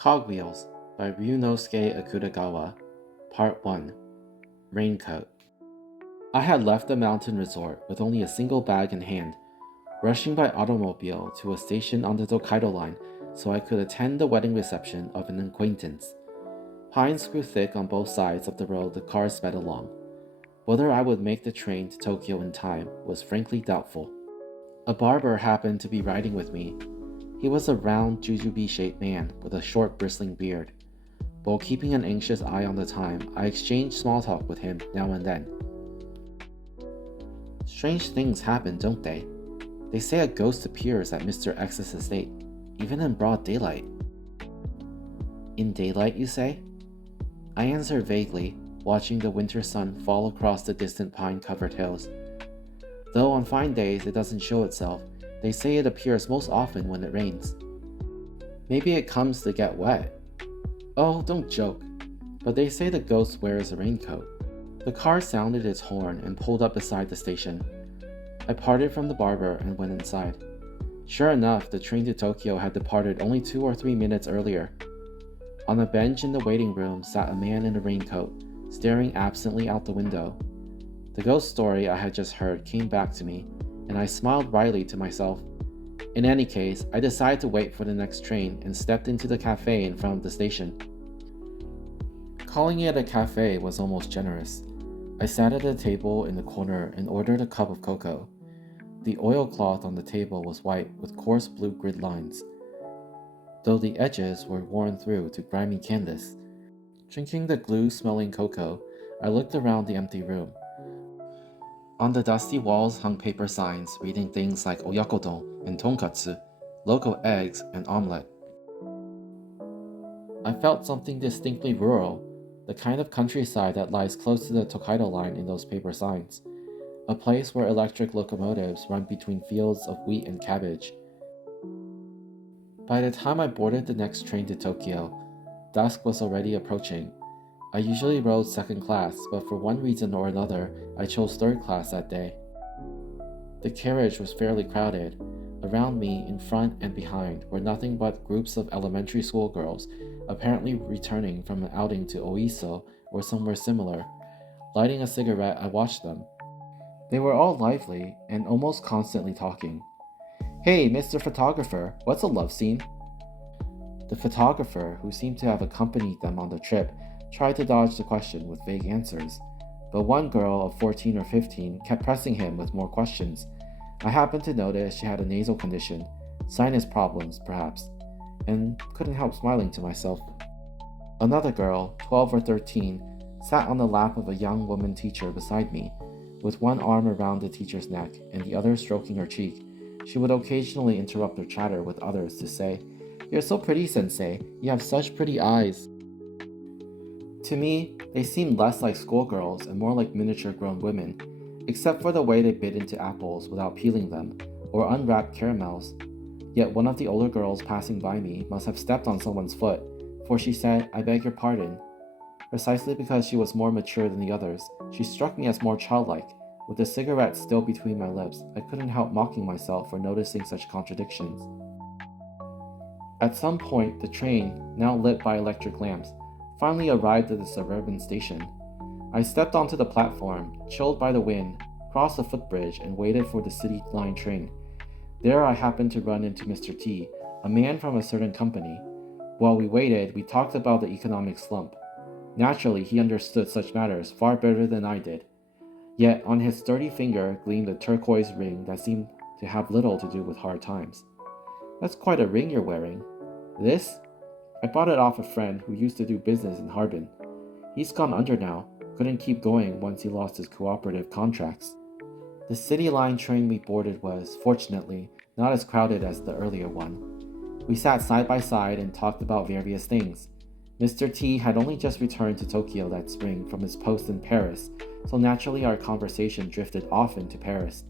Cogwheels by Ryūnosuke Akutagawa, Part 1. Raincoat. I had left the mountain resort with only a single bag in hand, rushing by automobile to a station on the Tokaido line so I could attend the wedding reception of an acquaintance. Pines grew thick on both sides of the road the cars sped along. Whether I would make the train to Tokyo in time was frankly doubtful. A barber happened to be riding with me. He was a round, jujube-shaped man with a short, bristling beard. While keeping an anxious eye on the time, I exchanged small talk with him now and then. Strange things happen, don't they? They say a ghost appears at Mr. X's estate, even in broad daylight. In daylight, you say? I answer vaguely, watching the winter sun fall across the distant pine-covered hills. Though on fine days it doesn't show itself, they say it appears most often when it rains. Maybe it comes to get wet. Oh, don't joke. But they say the ghost wears a raincoat. The car sounded its horn and pulled up beside the station. I parted from the barber and went inside. Sure enough, the train to Tokyo had departed only 2 or 3 minutes earlier. On a bench in the waiting room sat a man in a raincoat, staring absently out the window. The ghost story I had just heard came back to me, and I smiled wryly to myself. In any case, I decided to wait for the next train and stepped into the cafe in front of the station. Calling it a cafe was almost generous. I sat at a table in the corner and ordered a cup of cocoa. The oilcloth on the table was white with coarse blue grid lines, though the edges were worn through to grimy canvas. Drinking the glue-smelling cocoa, I looked around the empty room. On the dusty walls hung paper signs reading things like oyakodon and tonkatsu, local eggs, and omelette. I felt something distinctly rural, the kind of countryside that lies close to the Tokaido line in those paper signs, a place where electric locomotives run between fields of wheat and cabbage. By the time I boarded the next train to Tokyo, dusk was already approaching. I usually rode second class, but for one reason or another, I chose third class that day. The carriage was fairly crowded. Around me, in front and behind, were nothing but groups of elementary school girls, apparently returning from an outing to Oiso or somewhere similar. Lighting a cigarette, I watched them. They were all lively and almost constantly talking. "Hey, Mr. Photographer, what's a love scene?" The photographer, who seemed to have accompanied them on the trip, tried to dodge the question with vague answers, but one girl of 14 or 15 kept pressing him with more questions. I happened to notice she had a nasal condition, sinus problems perhaps, and couldn't help smiling to myself. Another girl, 12 or 13, sat on the lap of a young woman teacher beside me, with one arm around the teacher's neck and the other stroking her cheek. She would occasionally interrupt her chatter with others to say, "You're so pretty, Sensei. You have such pretty eyes." To me, they seemed less like schoolgirls and more like miniature-grown women, except for the way they bit into apples without peeling them, or unwrapped caramels. Yet one of the older girls passing by me must have stepped on someone's foot, for she said, "I beg your pardon." Precisely because she was more mature than the others, she struck me as more childlike. With the cigarette still between my lips, I couldn't help mocking myself for noticing such contradictions. At some point, the train, now lit by electric lamps, finally arrived at the suburban station. I stepped onto the platform, chilled by the wind, crossed the footbridge, and waited for the City Line train. There I happened to run into Mr. T, a man from a certain company. While we waited, we talked about the economic slump. Naturally, he understood such matters far better than I did. Yet on his sturdy finger gleamed a turquoise ring that seemed to have little to do with hard times. "That's quite a ring you're wearing." "This? I bought it off a friend who used to do business in Harbin. He's gone under now, couldn't keep going once he lost his cooperative contracts." The City Line train we boarded was, fortunately, not as crowded as the earlier one. We sat side by side and talked about various things. Mr. T had only just returned to Tokyo that spring from his post in Paris, so naturally our conversation drifted off into Paris.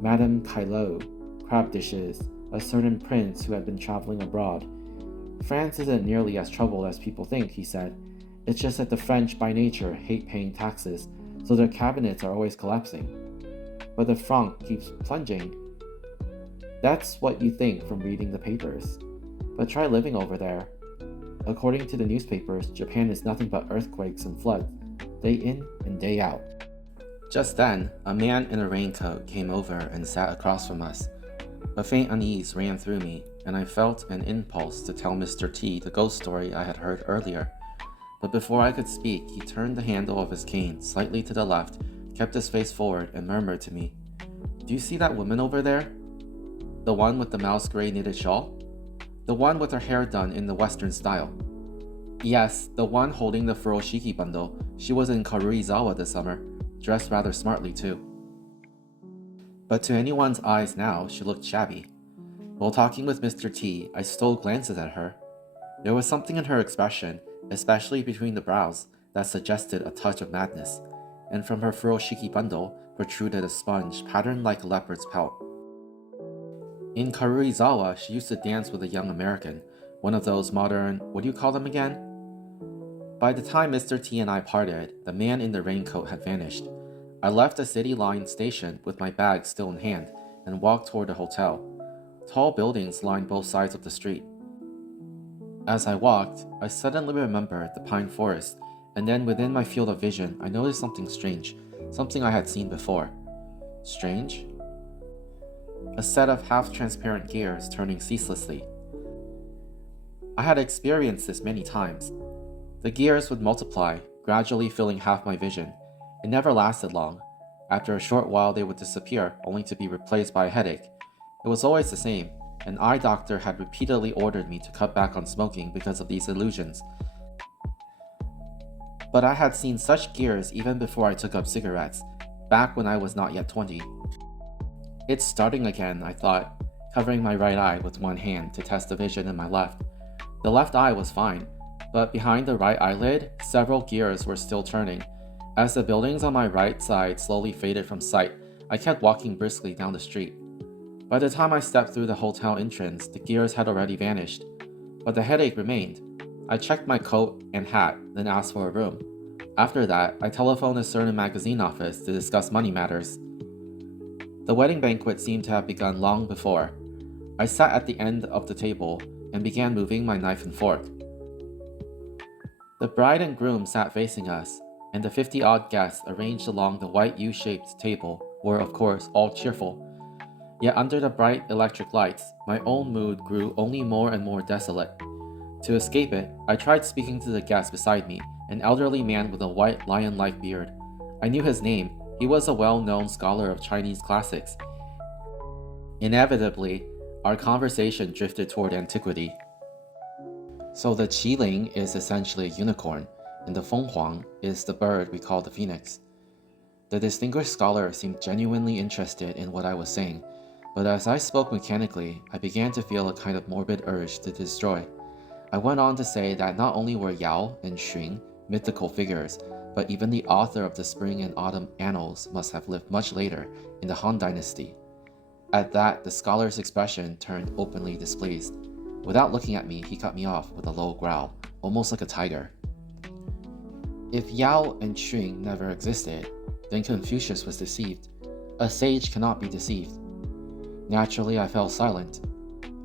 Madame Caillot, crab dishes, a certain prince who had been traveling abroad. "France isn't nearly as troubled as people think," he said. "It's just that the French by nature hate paying taxes, so their cabinets are always collapsing. But the franc keeps plunging." That's what you think from reading the papers. But try living over there. According to the newspapers, Japan is nothing but earthquakes and floods, day in and day out. Just then, a man in a raincoat came over and sat across from us. A faint unease ran through me, and I felt an impulse to tell Mr. T the ghost story I had heard earlier. But before I could speak, he turned the handle of his cane slightly to the left, kept his face forward, and murmured to me, "Do you see that woman over there? The one with the mouse gray knitted shawl? The one with her hair done in the Western style." "Yes, the one holding the furoshiki bundle. She was in Karuizawa this summer, dressed rather smartly too." But to anyone's eyes now, she looked shabby. While talking with Mr. T, I stole glances at her. There was something in her expression, especially between the brows, that suggested a touch of madness, and from her furoshiki bundle protruded a sponge patterned like a leopard's pelt. In Karuizawa, she used to dance with a young American, one of those modern, what do you call them again? By the time Mr. T and I parted, the man in the raincoat had vanished. I left the City Line station with my bag still in hand and walked toward the hotel. Tall buildings lined both sides of the street. As I walked, I suddenly remembered the pine forest, and then within my field of vision, I noticed something strange, something I had seen before. Strange? A set of half-transparent gears turning ceaselessly. I had experienced this many times. The gears would multiply, gradually filling half my vision. It never lasted long. After a short while they would disappear, only to be replaced by a headache. It was always the same. An eye doctor had repeatedly ordered me to cut back on smoking because of these illusions. But I had seen such gears even before I took up cigarettes, back when I was not yet 20. It's starting again, I thought, covering my right eye with one hand to test the vision in my left. The left eye was fine, but behind the right eyelid, several gears were still turning. As the buildings on my right side slowly faded from sight, I kept walking briskly down the street. By the time I stepped through the hotel entrance, the gears had already vanished, but the headache remained. I checked my coat and hat, then asked for a room. After that, I telephoned a certain magazine office to discuss money matters. The wedding banquet seemed to have begun long before. I sat at the end of the table and began moving my knife and fork. The bride and groom sat facing us, and the 50-odd guests arranged along the white U-shaped table were, of course, all cheerful. Yet under the bright electric lights, my own mood grew only more and more desolate. To escape it, I tried speaking to the guest beside me, an elderly man with a white lion-like beard. I knew his name. He was a well-known scholar of Chinese classics. Inevitably, our conversation drifted toward antiquity. So the Qiling is essentially a unicorn, and the Fenghuang is the bird we call the phoenix. The distinguished scholar seemed genuinely interested in what I was saying, but as I spoke mechanically, I began to feel a kind of morbid urge to destroy. I went on to say that not only were Yao and Xun mythical figures, but even the author of the Spring and Autumn Annals must have lived much later, in the Han Dynasty. At that, the scholar's expression turned openly displeased. Without looking at me, he cut me off with a low growl, almost like a tiger. If Yao and Xun never existed, then Confucius was deceived. A sage cannot be deceived. Naturally, I fell silent.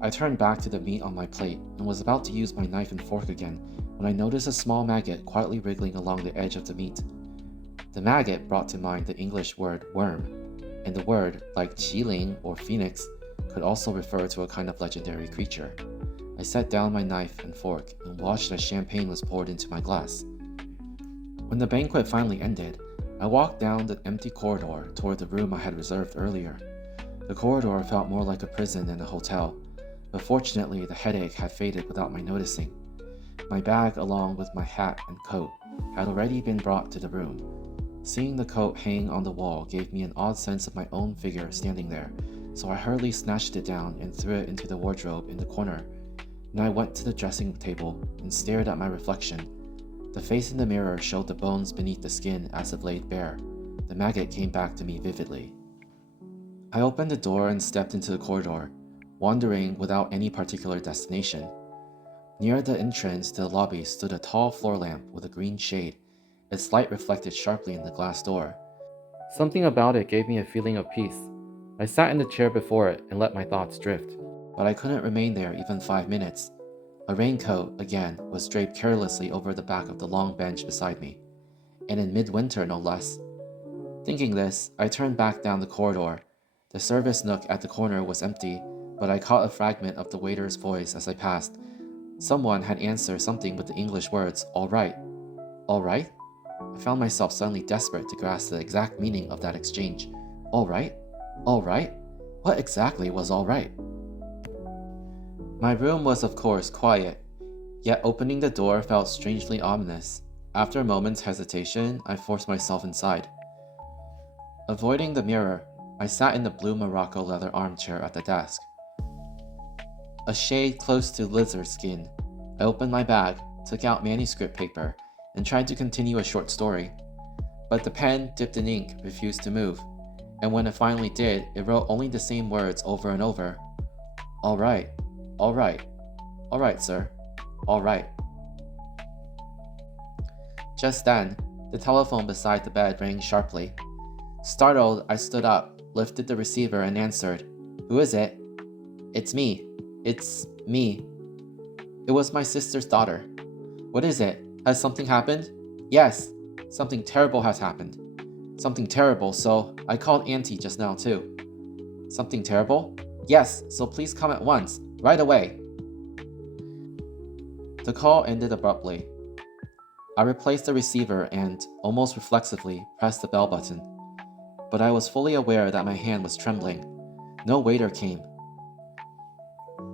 I turned back to the meat on my plate and was about to use my knife and fork again when I noticed a small maggot quietly wriggling along the edge of the meat. The maggot brought to mind the English word worm, and the word, like Qiling or phoenix, could also refer to a kind of legendary creature. I set down my knife and fork and watched as champagne was poured into my glass. When the banquet finally ended, I walked down the empty corridor toward the room I had reserved earlier. The corridor felt more like a prison than a hotel, but fortunately the headache had faded without my noticing. My bag, along with my hat and coat, had already been brought to the room. Seeing the coat hang on the wall gave me an odd sense of my own figure standing there, so I hurriedly snatched it down and threw it into the wardrobe in the corner. Then I went to the dressing table and stared at my reflection. The face in the mirror showed the bones beneath the skin as if laid bare. The maggot came back to me vividly. I opened the door and stepped into the corridor, wandering without any particular destination. Near the entrance to the lobby stood a tall floor lamp with a green shade. Its light reflected sharply in the glass door. Something about it gave me a feeling of peace. I sat in the chair before it and let my thoughts drift, but I couldn't remain there even 5 minutes. A raincoat, again, was draped carelessly over the back of the long bench beside me, and in midwinter no less. Thinking this, I turned back down the corridor. The service nook at the corner was empty, but I caught a fragment of the waiter's voice as I passed. Someone had answered something with the English words, "All right." All right? I found myself suddenly desperate to grasp the exact meaning of that exchange. All right? All right? What exactly was all right? My room was, of course, quiet, yet opening the door felt strangely ominous. After a moment's hesitation, I forced myself inside. Avoiding the mirror, I sat in the blue Morocco leather armchair at the desk. A shade close to lizard skin, I opened my bag, took out manuscript paper, and tried to continue a short story. But the pen, dipped in ink, refused to move, and when it finally did, it wrote only the same words over and over. All right, all right, all right, sir, all right. Just then, the telephone beside the bed rang sharply. Startled, I stood up, lifted the receiver, and answered. Who is it? It's me. It's me. It was my sister's daughter. What is it? Has something happened? Yes, something terrible has happened. Something terrible, so I called Auntie just now too. Something terrible? Yes, so please come at once, right away. The call ended abruptly. I replaced the receiver and, almost reflexively, pressed the bell button. But I was fully aware that my hand was trembling. No waiter came.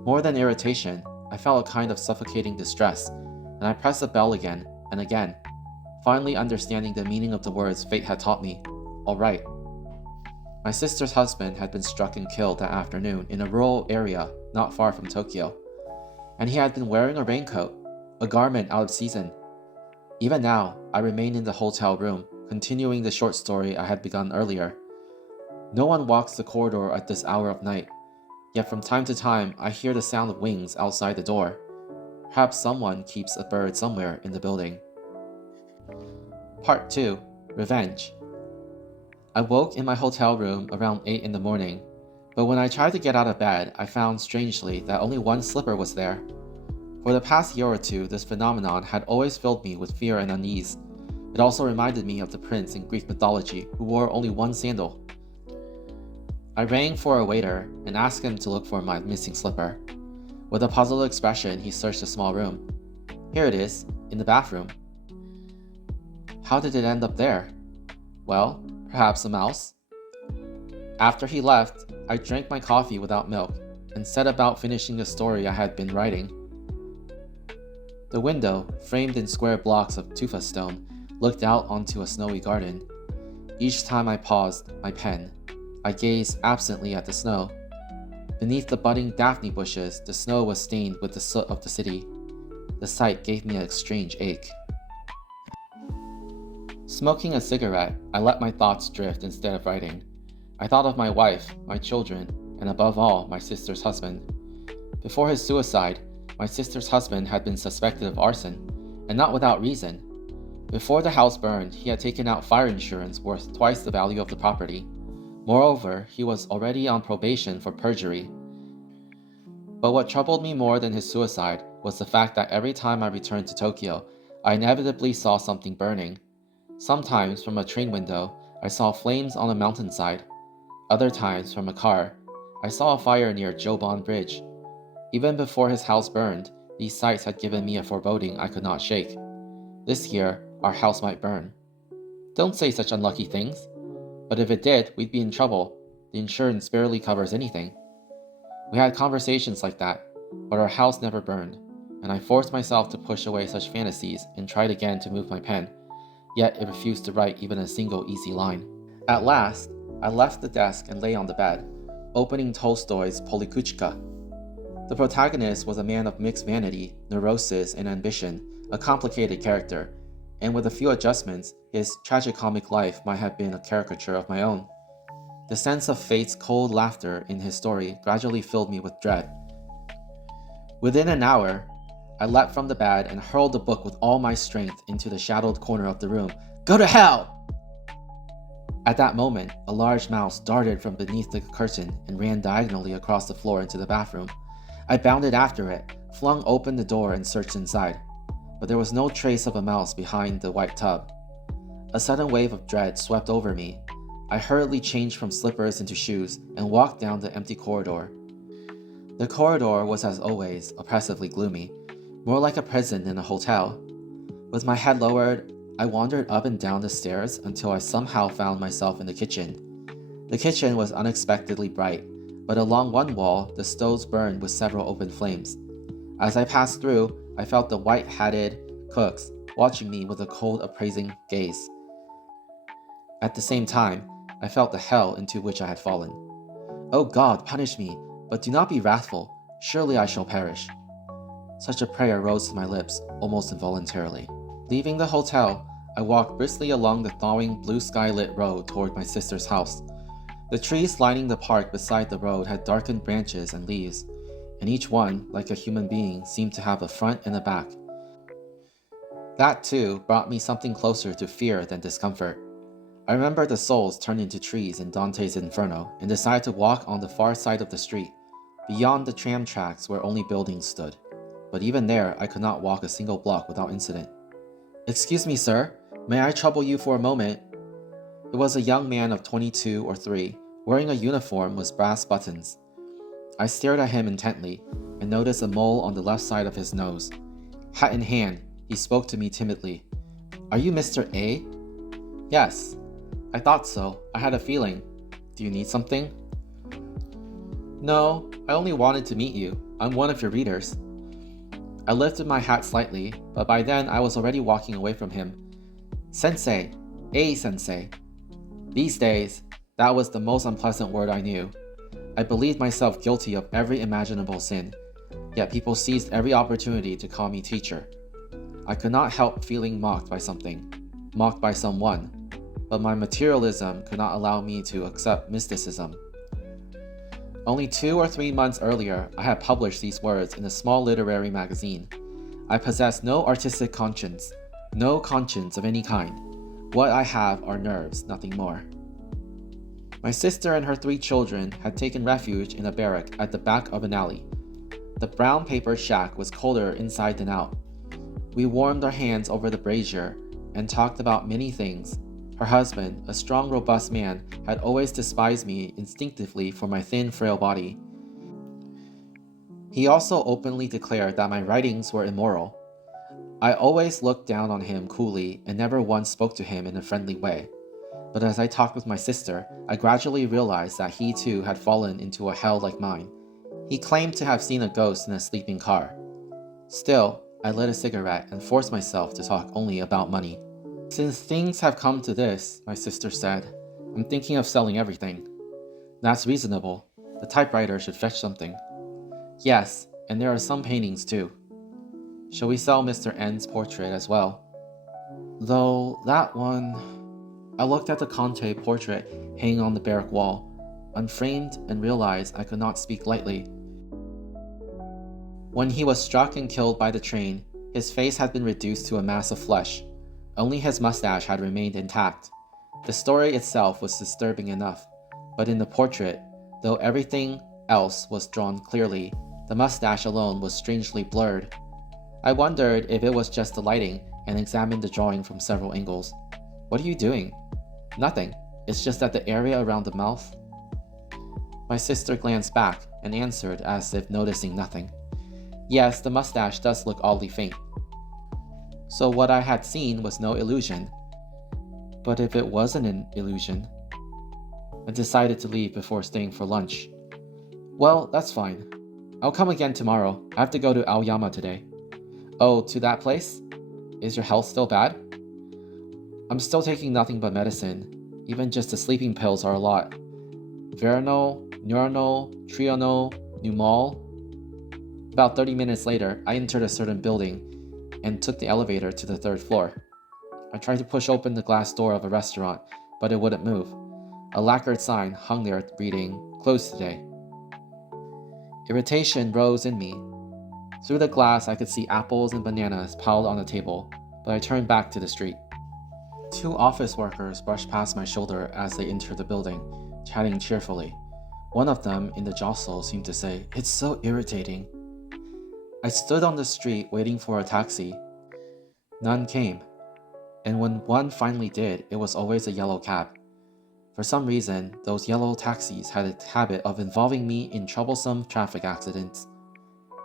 More than irritation, I felt a kind of suffocating distress, and I pressed the bell again and again, finally understanding the meaning of the words fate had taught me. All right. My sister's husband had been struck and killed that afternoon in a rural area not far from Tokyo, and he had been wearing a raincoat, a garment out of season. Even now, I remain in the hotel room, continuing the short story I had begun earlier. No one walks the corridor at this hour of night, yet from time to time I hear the sound of wings outside the door. Perhaps someone keeps a bird somewhere in the building. Part 2. Revenge. I woke in my hotel room around 8 in the morning, but when I tried to get out of bed, I found strangely that only one slipper was there. For the past year or two, this phenomenon had always filled me with fear and unease. It also reminded me of the prince in Greek mythology who wore only one sandal. I rang for a waiter and asked him to look for my missing slipper. With a puzzled expression, he searched the small room. Here it is, in the bathroom. How did it end up there? Well, perhaps a mouse? After he left, I drank my coffee without milk and set about finishing the story I had been writing. The window, framed in square blocks of tufa stone, looked out onto a snowy garden. Each time I paused my pen, I gazed absently at the snow. Beneath the budding daphne bushes, the snow was stained with the soot of the city. The sight gave me a strange ache. Smoking a cigarette, I let my thoughts drift instead of writing. I thought of my wife, my children, and above all, my sister's husband. Before his suicide, my sister's husband had been suspected of arson, and not without reason. Before the house burned, he had taken out fire insurance worth twice the value of the property. Moreover, he was already on probation for perjury. But what troubled me more than his suicide was the fact that every time I returned to Tokyo, I inevitably saw something burning. Sometimes from a train window, I saw flames on a mountainside. Other times from a car, I saw a fire near Jobon Bridge. Even before his house burned, these sights had given me a foreboding I could not shake. This year, our house might burn. Don't say such unlucky things. But if it did, we'd be in trouble. The insurance barely covers anything. We had conversations like that, but our house never burned, and I forced myself to push away such fantasies and tried again to move my pen, yet it refused to write even a single easy line. At last, I left the desk and lay on the bed, opening Tolstoy's Polikuchka. The protagonist was a man of mixed vanity, neurosis, and ambition, a complicated character, and with a few adjustments, his tragicomic life might have been a caricature of my own. The sense of fate's cold laughter in his story gradually filled me with dread. Within an hour, I leapt from the bed and hurled the book with all my strength into the shadowed corner of the room. Go to hell! At that moment, a large mouse darted from beneath the curtain and ran diagonally across the floor into the bathroom. I bounded after it, flung open the door and searched inside, but there was no trace of a mouse behind the white tub. A sudden wave of dread swept over me. I hurriedly changed from slippers into shoes and walked down the empty corridor. The corridor was, as always, oppressively gloomy, more like a prison than a hotel. With my head lowered, I wandered up and down the stairs until I somehow found myself in the kitchen. The kitchen was unexpectedly bright, but along one wall, the stoves burned with several open flames. As I passed through, I felt the white-hatted cooks watching me with a cold, appraising gaze. At the same time, I felt the hell into which I had fallen. "Oh God, punish me, but do not be wrathful. Surely I shall perish." Such a prayer rose to my lips, almost involuntarily. Leaving the hotel, I walked briskly along the thawing, blue sky-lit road toward my sister's house. The trees lining the park beside the road had darkened branches and leaves, and each one, like a human being, seemed to have a front and a back. That, too, brought me something closer to fear than discomfort. I remembered the souls turned into trees in Dante's Inferno and decided to walk on the far side of the street, beyond the tram tracks where only buildings stood. But even there, I could not walk a single block without incident. "Excuse me, sir. May I trouble you for a moment?" It was a young man of 22 or 3, wearing a uniform with brass buttons. I stared at him intently and noticed a mole on the left side of his nose. Hat in hand, he spoke to me timidly. "Are you Mr. A?" "Yes." "I thought so. I had a feeling. Do you need something?" "No, I only wanted to meet you. I'm one of your readers." I lifted my hat slightly, but by then I was already walking away from him. "Sensei, A-sensei." These days, that was the most unpleasant word I knew. I believed myself guilty of every imaginable sin, yet people seized every opportunity to call me teacher. I could not help feeling mocked by something, mocked by someone, but my materialism could not allow me to accept mysticism. Only 2 or 3 months earlier, I had published these words in a small literary magazine. I possess no artistic conscience, no conscience of any kind. What I have are nerves, nothing more. My sister and her 3 children had taken refuge in a barrack at the back of an alley. The brown paper shack was colder inside than out. We warmed our hands over the brazier and talked about many things. Her husband, a strong, robust man, had always despised me instinctively for my thin, frail body. He also openly declared that my writings were immoral. I always looked down on him coolly and never once spoke to him in a friendly way. But as I talked with my sister, I gradually realized that he too had fallen into a hell like mine. He claimed to have seen a ghost in a sleeping car. Still, I lit a cigarette and forced myself to talk only about money. "Since things have come to this," my sister said, "I'm thinking of selling everything." "That's reasonable. The typewriter should fetch something." "Yes, and there are some paintings too." "Shall we sell Mr. N's portrait as well?" "Though that one..." I looked at the Conte portrait hanging on the barrack wall, unframed, and realized I could not speak lightly. When he was struck and killed by the train, his face had been reduced to a mass of flesh. Only his mustache had remained intact. The story itself was disturbing enough, but in the portrait, though everything else was drawn clearly, the mustache alone was strangely blurred. I wondered if it was just the lighting and examined the drawing from several angles. "What are you doing?" "Nothing. It's just that the area around the mouth..." My sister glanced back and answered as if noticing nothing. "Yes, the mustache does look oddly faint." So what I had seen was no illusion. But if it wasn't an illusion? I decided to leave before staying for lunch. "Well, that's fine. I'll come again tomorrow. I have to go to Aoyama today." "Oh, to that place? Is your health still bad?" "I'm still taking nothing but medicine. Even just the sleeping pills are a lot. Veronal, Neuronal, Trional, Numol." About 30 minutes later, I entered a certain building and took the elevator to the 3rd floor. I tried to push open the glass door of a restaurant, but it wouldn't move. A lacquered sign hung there reading, "Closed today." Irritation rose in me. Through the glass, I could see apples and bananas piled on the table, but I turned back to the street. 2 office workers brushed past my shoulder as they entered the building, chatting cheerfully. One of them in the jostle seemed to say, "It's so irritating." I stood on the street waiting for a taxi. None came, and when one finally did, it was always a yellow cab. For some reason, those yellow taxis had a habit of involving me in troublesome traffic accidents.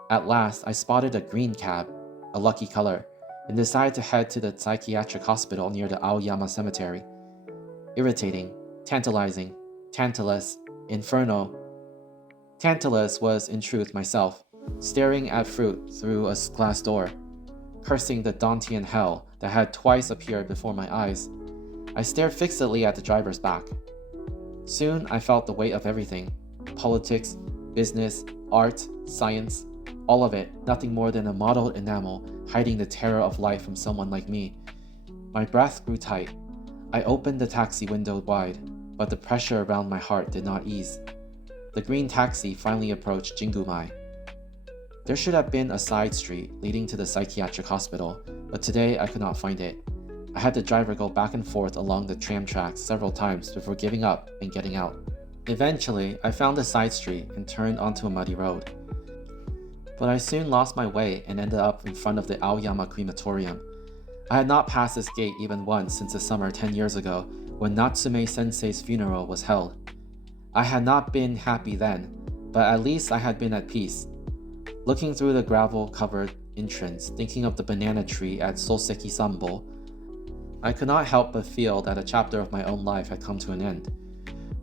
At last, I spotted a green cab, a lucky color, and decided to head to the psychiatric hospital near the Aoyama cemetery. Irritating, tantalizing, Tantalus, inferno. Tantalus was, in truth, myself, staring at fruit through a glass door, cursing the Dantean hell that had twice appeared before my eyes. I stared fixedly at the driver's back. Soon I felt the weight of everything: politics, business, art, science, all of it, nothing more than a mottled enamel hiding the terror of life from someone like me. My breath grew tight. I opened the taxi window wide, but the pressure around my heart did not ease. The green taxi finally approached Jingumai. There should have been a side street leading to the psychiatric hospital, but today I could not find it. I had the driver go back and forth along the tram tracks several times before giving up and getting out. Eventually, I found a side street and turned onto a muddy road. But I soon lost my way and ended up in front of the Aoyama crematorium. I had not passed this gate even once since the summer 10 years ago when Natsume Sensei's funeral was held. I had not been happy then, but at least I had been at peace. Looking through the gravel-covered entrance, thinking of the banana tree at Soseki Sambo, I could not help but feel that a chapter of my own life had come to an end.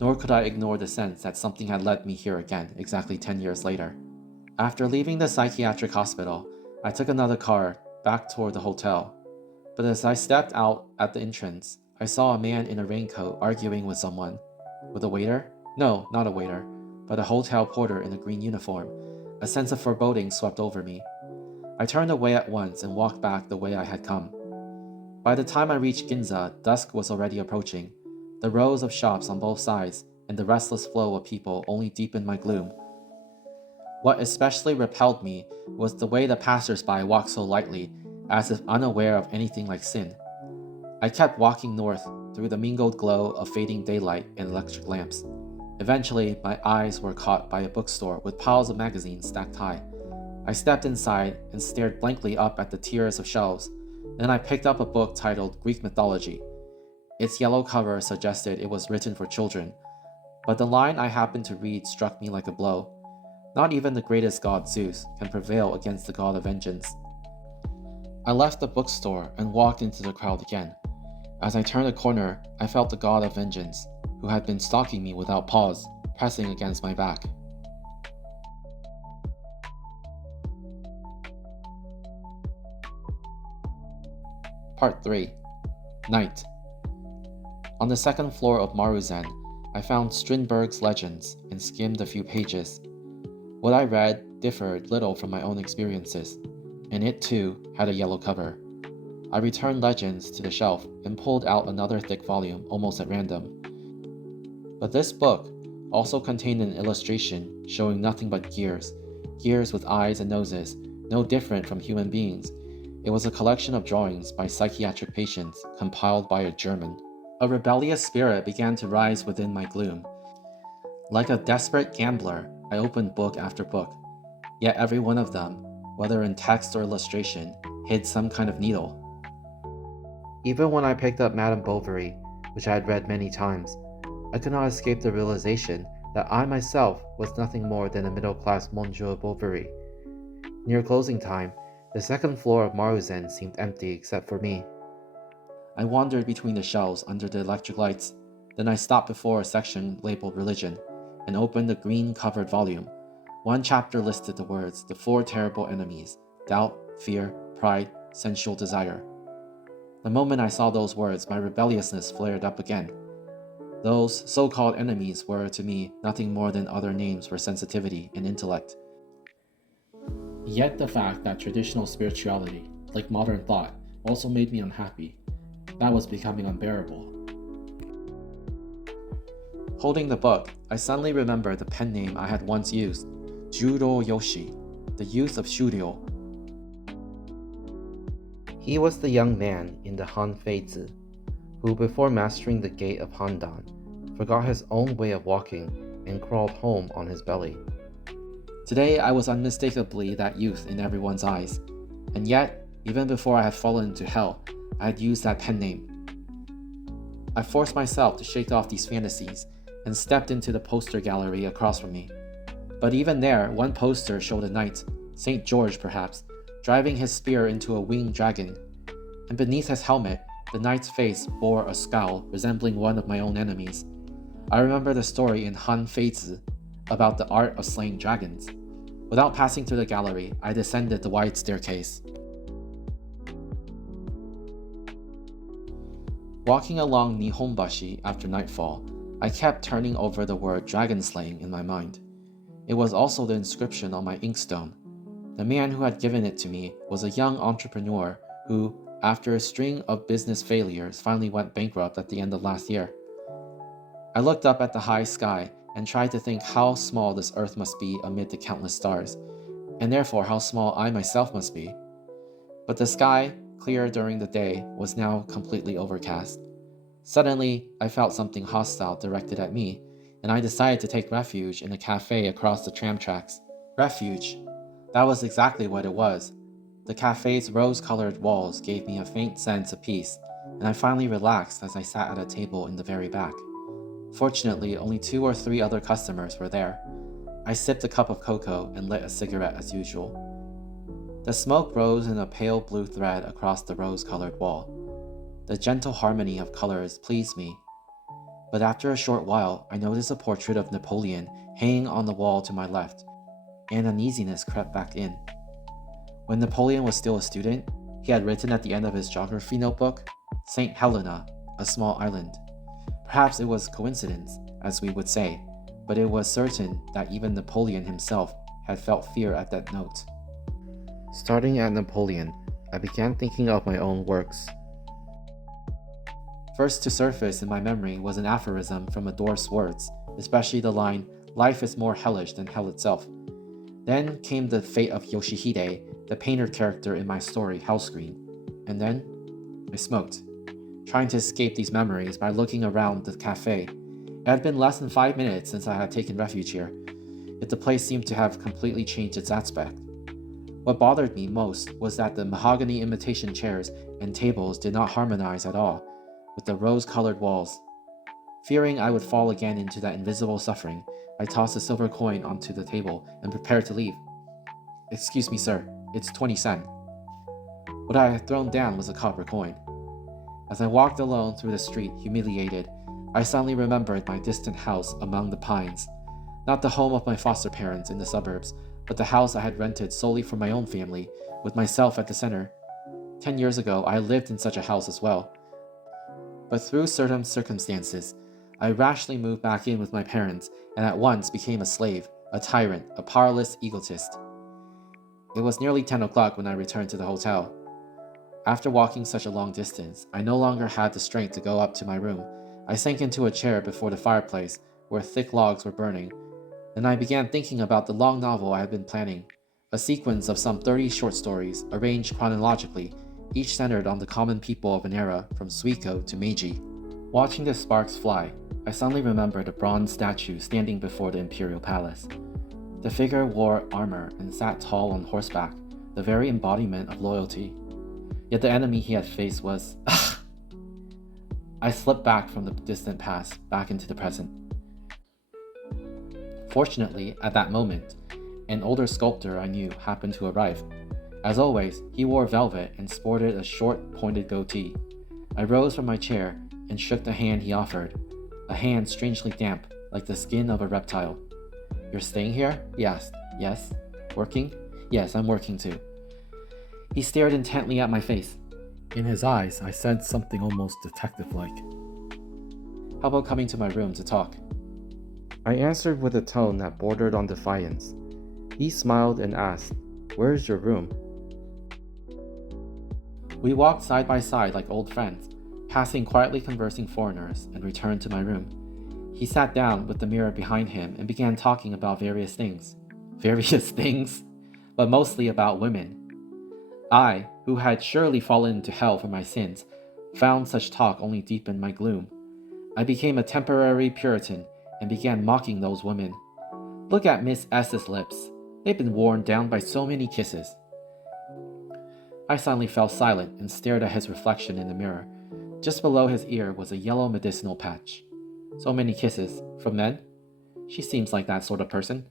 Nor could I ignore the sense that something had led me here again, exactly 10 years later. After leaving the psychiatric hospital, I took another car back toward the hotel. But as I stepped out at the entrance, I saw a man in a raincoat arguing with someone. With a waiter? No, not a waiter, but a hotel porter in a green uniform. A sense of foreboding swept over me. I turned away at once and walked back the way I had come. By the time I reached Ginza, dusk was already approaching. The rows of shops on both sides and the restless flow of people only deepened my gloom. What especially repelled me was the way the passers-by walked so lightly, as if unaware of anything like sin. I kept walking north through the mingled glow of fading daylight and electric lamps. Eventually, my eyes were caught by a bookstore with piles of magazines stacked high. I stepped inside and stared blankly up at the tiers of shelves. Then I picked up a book titled Greek Mythology. Its yellow cover suggested it was written for children, but the line I happened to read struck me like a blow. Not even the greatest god Zeus can prevail against the god of vengeance. I left the bookstore and walked into the crowd again. As I turned a corner, I felt the god of vengeance, who had been stalking me without pause, pressing against my back. Part 3. Night. On the second floor of Maruzen, I found Strindberg's Legends and skimmed a few pages. What I read differed little from my own experiences, and it too had a yellow cover. I returned Legends to the shelf and pulled out another thick volume almost at random. But this book also contained an illustration showing nothing but gears with eyes and noses, no different from human beings. It was a collection of drawings by psychiatric patients compiled by a German. A rebellious spirit began to rise within my gloom. Like a desperate gambler, I opened book after book, yet every one of them, whether in text or illustration, hid some kind of needle. Even when I picked up Madame Bovary, which I had read many times, I could not escape the realization that I myself was nothing more than a middle-class Monsieur Bovary. Near closing time, the second floor of Maruzen seemed empty except for me. I wandered between the shelves under the electric lights, then I stopped before a section labeled Religion, and opened the green-covered volume. One chapter listed the words, the 4 terrible enemies: doubt, fear, pride, sensual desire. The moment I saw those words, my rebelliousness flared up again. Those so-called enemies were, to me, nothing more than other names for sensitivity and intellect. Yet the fact that traditional spirituality, like modern thought, also made me unhappy. That was becoming unbearable. Holding the book, I suddenly remembered the pen name I had once used, Juro Yoshi, the youth of Shuryo. He was the young man in the Han Feizi, who before mastering the gate of Handan, forgot his own way of walking and crawled home on his belly. Today I was unmistakably that youth in everyone's eyes, and yet, even before I had fallen into hell, I had used that pen name. I forced myself to shake off these fantasies and stepped into the poster gallery across from me. But even there, one poster showed a knight, St. George perhaps, driving his spear into a winged dragon, and beneath his helmet, the knight's face bore a scowl resembling one of my own enemies. I remember the story in Han Feizi about the art of slaying dragons. Without passing through the gallery, I descended the wide staircase. Walking along Nihonbashi after nightfall, I kept turning over the word dragon slaying in my mind. It was also the inscription on my inkstone. The man who had given it to me was a young entrepreneur who, after a string of business failures, finally went bankrupt at the end of last year. I looked up at the high sky and tried to think how small this earth must be amid the countless stars, and therefore how small I myself must be. But the sky, clear during the day, was now completely overcast. Suddenly, I felt something hostile directed at me, and I decided to take refuge in a cafe across the tram tracks. Refuge. That was exactly what it was. The cafe's rose-colored walls gave me a faint sense of peace, and I finally relaxed as I sat at a table in the very back. Fortunately, only 2 or 3 other customers were there. I sipped a cup of cocoa and lit a cigarette as usual. The smoke rose in a pale blue thread across the rose-colored wall. The gentle harmony of colors pleased me. But after a short while, I noticed a portrait of Napoleon hanging on the wall to my left, and uneasiness crept back in. When Napoleon was still a student, he had written at the end of his geography notebook, St. Helena, a small island. Perhaps it was coincidence, as we would say, but it was certain that even Napoleon himself had felt fear at that note. Starting at Napoleon, I began thinking of my own works. First to surface in my memory was an aphorism from a dwarf's words, especially the line, "Life is more hellish than hell itself." Then came the fate of Yoshihide, the painter character in my story, Hellscreen. And then, I smoked, trying to escape these memories by looking around the cafe. It had been less than 5 minutes since I had taken refuge here, yet the place seemed to have completely changed its aspect. What bothered me most was that the mahogany imitation chairs and tables did not harmonize at all with the rose-colored walls. Fearing I would fall again into that invisible suffering, I tossed a silver coin onto the table and prepared to leave. "Excuse me, sir, it's 20 cents. What I had thrown down was a copper coin. As I walked alone through the street, humiliated, I suddenly remembered my distant house among the pines. Not the home of my foster parents in the suburbs, but the house I had rented solely for my own family, with myself at the center. 10 years ago, I lived in such a house as well. But through certain circumstances, I rashly moved back in with my parents and at once became a slave, a tyrant, a powerless egotist. It was nearly 10 o'clock when I returned to the hotel. After walking such a long distance, I no longer had the strength to go up to my room. I sank into a chair before the fireplace, where thick logs were burning, and I began thinking about the long novel I had been planning, a sequence of some 30 short stories, arranged chronologically, each centered on the common people of an era from Suiko to Meiji. Watching the sparks fly, I suddenly remembered a bronze statue standing before the imperial palace. The figure wore armor and sat tall on horseback, the very embodiment of loyalty. Yet the enemy he had faced was... I slipped back from the distant past, back into the present. Fortunately, at that moment, an older sculptor I knew happened to arrive. As always, he wore velvet and sported a short, pointed goatee. I rose from my chair and shook the hand he offered, a hand strangely damp, like the skin of a reptile. "You're staying here?" he asked. "Yes." "Working?" "Yes, I'm working too." He stared intently at my face. In his eyes, I sensed something almost detective-like. "How about coming to my room to talk?" I answered with a tone that bordered on defiance. He smiled and asked, "Where's your room?" We walked side by side like old friends, passing quietly conversing foreigners, and returned to my room. He sat down with the mirror behind him and began talking about various things. Various things? But mostly about women. I, who had surely fallen into hell for my sins, found such talk only deepened my gloom. I became a temporary Puritan and began mocking those women. Look at Miss S's lips. They've been worn down by so many kisses. I suddenly fell silent and stared at his reflection in the mirror. Just below his ear was a yellow medicinal patch. So many kisses. From men? She seems like that sort of person.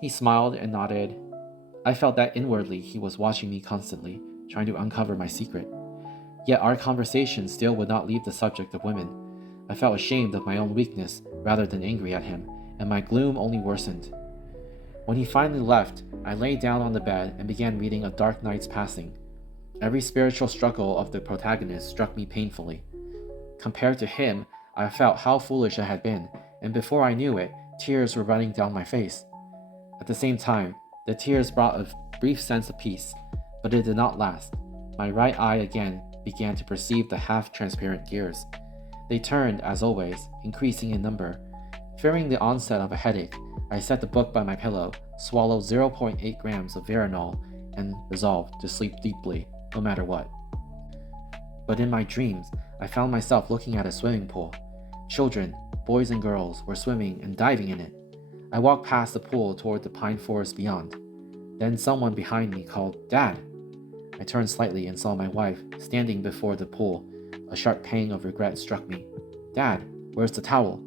He smiled and nodded. I felt that inwardly he was watching me constantly, trying to uncover my secret. Yet our conversation still would not leave the subject of women. I felt ashamed of my own weakness rather than angry at him, and my gloom only worsened. When he finally left, I lay down on the bed and began reading A Dark Night's Passing. Every spiritual struggle of the protagonist struck me painfully. Compared to him, I felt how foolish I had been, and before I knew it, tears were running down my face. At the same time, the tears brought a brief sense of peace, but it did not last. My right eye again began to perceive the half-transparent gears. They turned, as always, increasing in number. Fearing the onset of a headache, I set the book by my pillow, swallowed 0.8 grams of Veronal, and resolved to sleep deeply, no matter what. But in my dreams, I found myself looking at a swimming pool. Children, boys and girls, were swimming and diving in it. I walked past the pool toward the pine forest beyond. Then someone behind me called, "Dad!" I turned slightly and saw my wife standing before the pool. A sharp pang of regret struck me. "Dad, where's the towel?"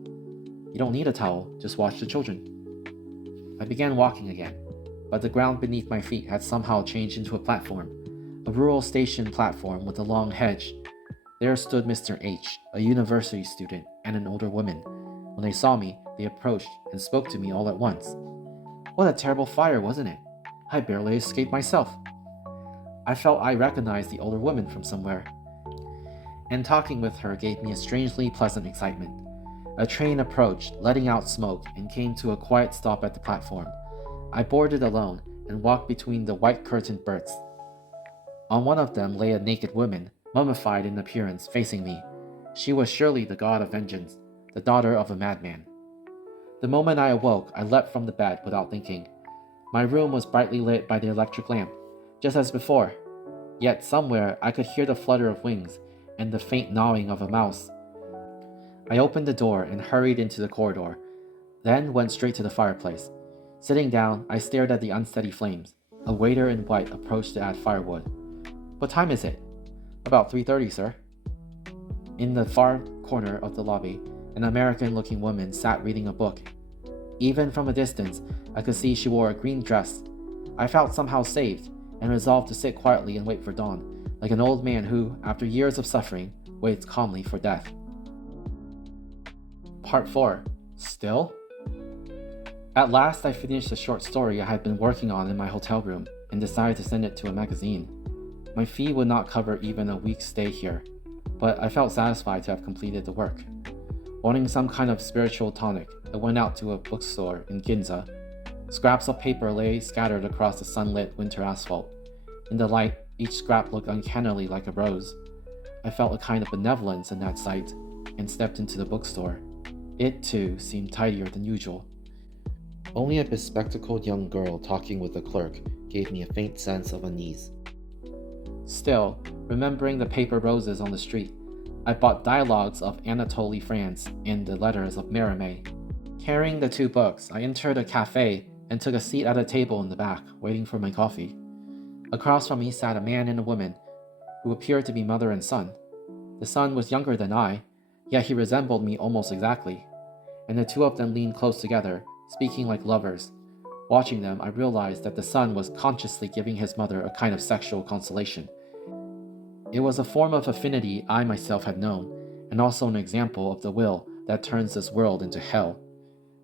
"You don't need a towel, just watch the children." I began walking again, but the ground beneath my feet had somehow changed into a platform, a rural station platform with a long hedge. There stood Mr. H, a university student, and an older woman. When they saw me, they approached and spoke to me all at once. What a terrible fire, wasn't it? I barely escaped myself. I felt I recognized the older woman from somewhere, and talking with her gave me a strangely pleasant excitement. A train approached, letting out smoke, and came to a quiet stop at the platform. I boarded alone and walked between the white-curtained berths. On one of them lay a naked woman, mummified in appearance, facing me. She was surely the god of vengeance, the daughter of a madman. The moment I awoke, I leapt from the bed without thinking. My room was brightly lit by the electric lamp, just as before. Yet somewhere I could hear the flutter of wings and the faint gnawing of a mouse. I opened the door and hurried into the corridor, then went straight to the fireplace. Sitting down, I stared at the unsteady flames. A waiter in white approached to add firewood. What time is it? About 3:30, sir. In the far corner of the lobby, an American-looking woman sat reading a book. Even from a distance, I could see she wore a green dress. I felt somehow saved, and resolved to sit quietly and wait for dawn, like an old man who, after years of suffering, waits calmly for death. Part 4. Still? At last I finished a short story I had been working on in my hotel room, and decided to send it to a magazine. My fee would not cover even a week's stay here, but I felt satisfied to have completed the work. Wanting some kind of spiritual tonic, I went out to a bookstore in Ginza. Scraps of paper lay scattered across the sunlit winter asphalt. In the light, each scrap looked uncannily like a rose. I felt a kind of benevolence in that sight, and stepped into the bookstore. It, too, seemed tidier than usual. Only a bespectacled young girl talking with a clerk gave me a faint sense of unease. Still, remembering the paper roses on the street, I bought dialogues of Anatole France and the letters of Mérimée. Carrying the two books, I entered a cafe and took a seat at a table in the back, waiting for my coffee. Across from me sat a man and a woman, who appeared to be mother and son. The son was younger than I, yet he resembled me almost exactly, and the two of them leaned close together, speaking like lovers. Watching them, I realized that the son was consciously giving his mother a kind of sexual consolation. It was a form of affinity I myself had known, and also an example of the will that turns this world into hell.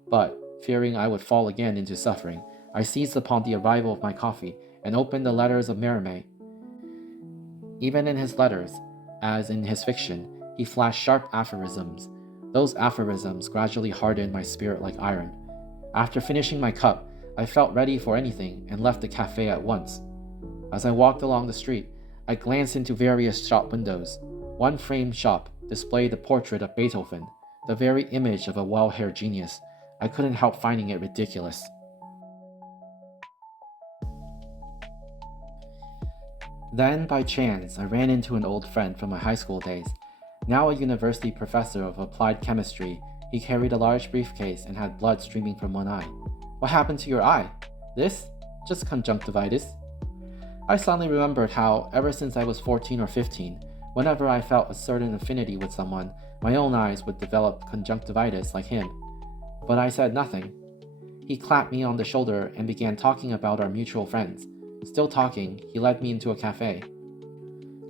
But, fearing I would fall again into suffering, I seized upon the arrival of my coffee and opened the letters of Mérimée. Even in his letters, as in his fiction, he flashed sharp aphorisms. Those aphorisms gradually hardened my spirit like iron. After finishing my cup, I felt ready for anything and left the cafe at once. As I walked along the street, I glanced into various shop windows. One framed shop displayed the portrait of Beethoven, the very image of a well-haired genius. I couldn't help finding it ridiculous. Then, by chance, I ran into an old friend from my high school days, now a university professor of applied chemistry He carried a large briefcase and had blood streaming from one eye. What happened to your eye? This? Just conjunctivitis. I suddenly remembered how, ever since I was 14 or 15, whenever I felt a certain affinity with someone, my own eyes would develop conjunctivitis like him. But I said nothing. He clapped me on the shoulder and began talking about our mutual friends. Still talking, he led me into a cafe.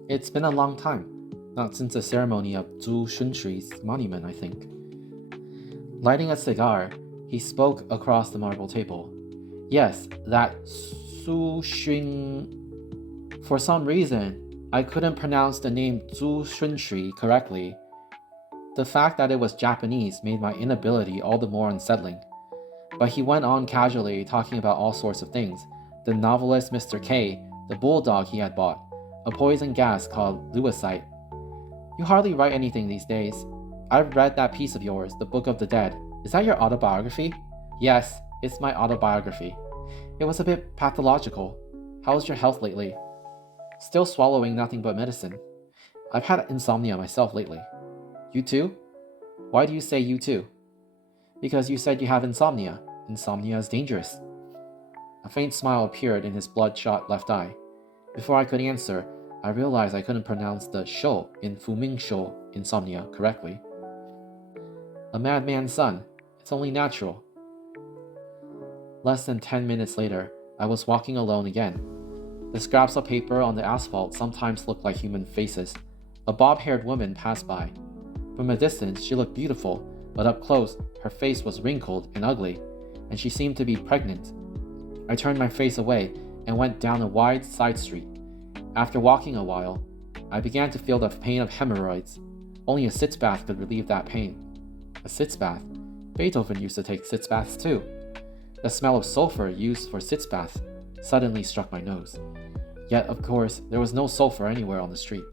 It's been a long time, not since the ceremony of Zhu Shunshui's monument, I think. Lighting a cigar, he spoke across the marble table. Yes, that Su Xun. For some reason, I couldn't pronounce the name Zhu Shunshui correctly. The fact that it was Japanese made my inability all the more unsettling. But he went on casually talking about all sorts of things. The novelist Mr. K, the bulldog he had bought, a poison gas called lewisite. You hardly write anything these days. I've read that piece of yours, The Book of the Dead. Is that your autobiography? Yes, it's my autobiography. It was a bit pathological. How's your health lately? Still swallowing nothing but medicine. I've had insomnia myself lately. You too? Why do you say you too? Because you said you have insomnia. Insomnia is dangerous. A faint smile appeared in his bloodshot left eye. Before I could answer, I realized I couldn't pronounce the shou in Fuming Shou insomnia correctly. A madman's son. It's only natural. Less than 10 minutes later, I was walking alone again. The scraps of paper on the asphalt sometimes looked like human faces. A bob-haired woman passed by. From a distance, she looked beautiful, but up close, her face was wrinkled and ugly, and she seemed to be pregnant. I turned my face away and went down a wide side street. After walking a while, I began to feel the pain of hemorrhoids. Only a sitz bath could relieve that pain. A sitz bath? Beethoven used to take sitz baths too. The smell of sulfur used for sitz baths suddenly struck my nose. Yet, of course, there was no sulfur anywhere on the street.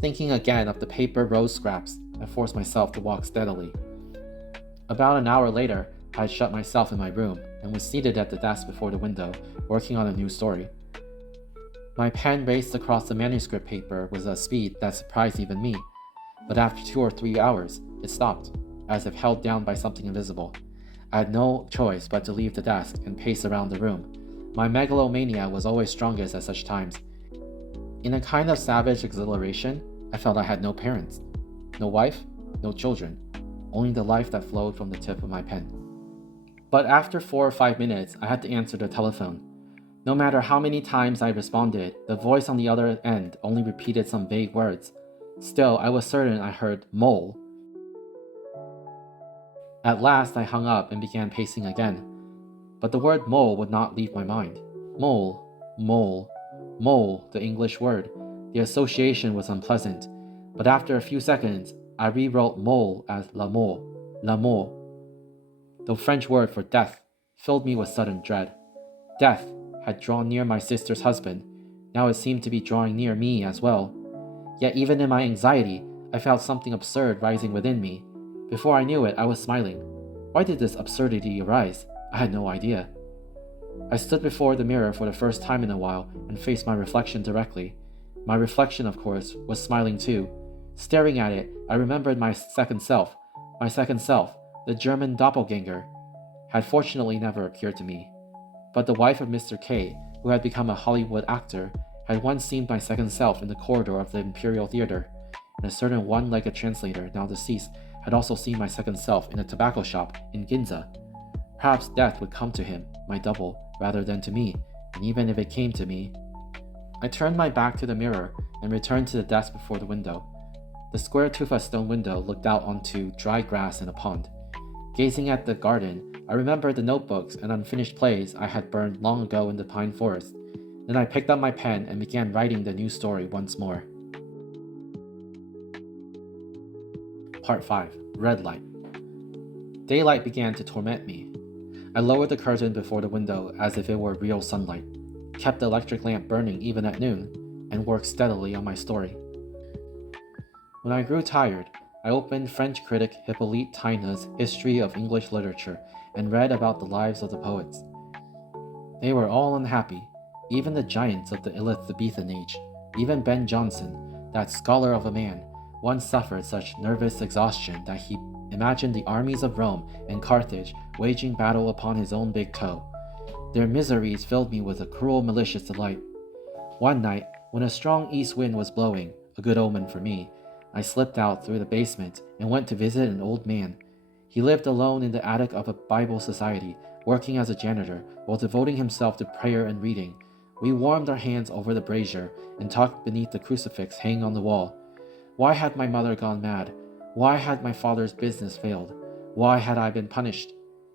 Thinking again of the paper rose scraps, I forced myself to walk steadily. About an hour later, I had shut myself in my room and was seated at the desk before the window, working on a new story. My pen raced across the manuscript paper with a speed that surprised even me, but after 2 or 3 hours, it stopped, as if held down by something invisible. I had no choice but to leave the desk and pace around the room. My megalomania was always strongest at such times. In a kind of savage exhilaration, I felt I had no parents, no wife, no children, only the life that flowed from the tip of my pen. But after 4 or 5 minutes, I had to answer the telephone. No matter how many times I responded, the voice on the other end only repeated some vague words. Still, I was certain I heard mole. At last, I hung up and began pacing again. But the word mole would not leave my mind. Mole, mole, mole, the English word. The association was unpleasant, but after a few seconds, I rewrote mole as la mort, la mort. The French word for death filled me with sudden dread. Death had drawn near my sister's husband. Now it seemed to be drawing near me as well. Yet even in my anxiety, I felt something absurd rising within me. Before I knew it, I was smiling. Why did this absurdity arise? I had no idea. I stood before the mirror for the first time in a while and faced my reflection directly. My reflection, of course, was smiling too. Staring at it, I remembered my second self. My second self, the German doppelganger, had fortunately never appeared to me. But the wife of Mr. K, who had become a Hollywood actor, had once seen my second self in the corridor of the Imperial Theater, and a certain one-legged translator, now deceased, had also seen my second self in a tobacco shop in Ginza. Perhaps death would come to him, my double, rather than to me, and even if it came to me. I turned my back to the mirror and returned to the desk before the window. The square tufa stone window looked out onto dry grass and a pond. Gazing at the garden, I remembered the notebooks and unfinished plays I had burned long ago in the pine forest. Then I picked up my pen and began writing the new story once more. Part 5. Red Light. Daylight began to torment me. I lowered the curtain before the window as if it were real sunlight, kept the electric lamp burning even at noon, and worked steadily on my story. When I grew tired, I opened French critic Hippolyte Taine's History of English Literature and read about the lives of the poets. They were all unhappy, even the giants of the Elizabethan age. Even Ben Jonson, that scholar of a man, once suffered such nervous exhaustion that he imagined the armies of Rome and Carthage waging battle upon his own big toe. Their miseries filled me with a cruel, malicious delight. One night, when a strong east wind was blowing, a good omen for me, I slipped out through the basement and went to visit an old man. He lived alone in the attic of a Bible society, working as a janitor while devoting himself to prayer and reading. We warmed our hands over the brazier and talked beneath the crucifix hanging on the wall. Why had my mother gone mad? Why had my father's business failed? Why had I been punished?